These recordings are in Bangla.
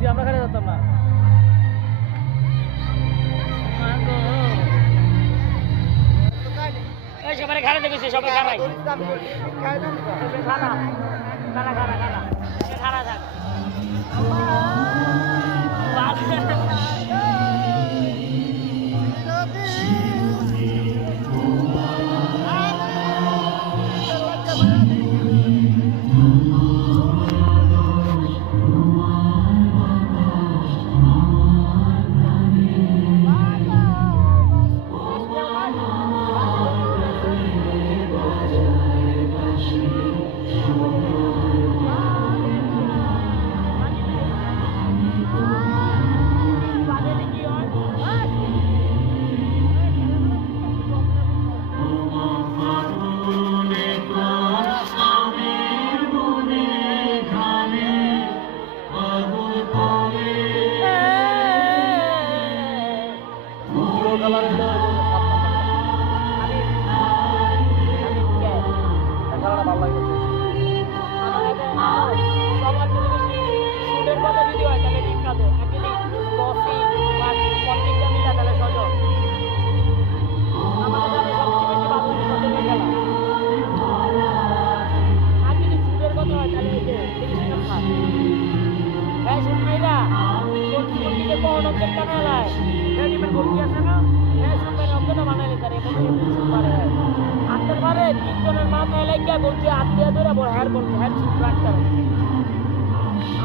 দিছি আমরা খালি যেতাম না এই সবাই খানা দেখেছি সবাই খানাই খানা খানা খানা খানা খানা থাক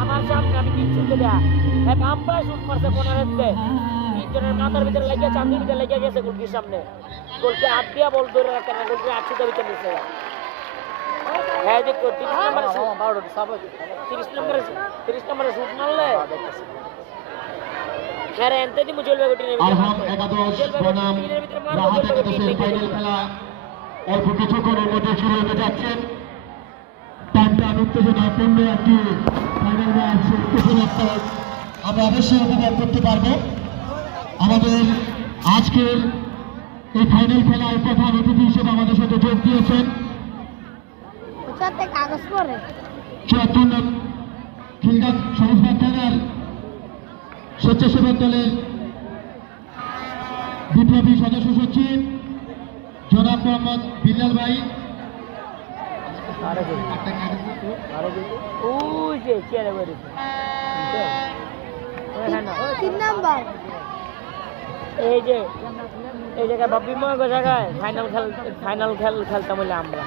আমার সামনে আমি তিন চুলতে দেয়া এক আমরা শুট মারছে কোনারের তিনজনের মাথার ভিতরে লেগে চান্দির ভিতরে লেগে গেছে গোলকির সামনে গোলকে হাত দিয়া বল ধরে রাখতে না গোলকে 80 ভিতরে নিচে হ্যাঁ দেখো 30 নম্বরে শুট মারলে আরে এনতে মুঝে লগে টিনের ভিতরে আরহাম একাদশ বনাম রাহাত একাদশের ফাইনাল খেলা অল্প কিছুক্ষণের মধ্যে শুরু হতে যাচ্ছেন টান উত্তেজনাপূর্ণ একটি ফাইনাল ম্যাচ উত্তেজনাত্মক আমরা অবশ্যই উপভোগ করতে পারবো আমাদের আজকের এই ফাইনাল খেলায় প্রধান অতিথি হিসেবে আমাদের সাথে যোগ দিয়েছেন ৭৪ নং খিলগাঁও সবুজবাগ থানার স্বেচ্ছাসেবক দলের বিপ্লবী সদস্য সচিব জনাব মোহাম্মদ বিল্লাল ভাই এই যে এই জায়গায় বাপ্পি মহাগ জায়গায় ফাইনাল খেলতাম বলে আমরা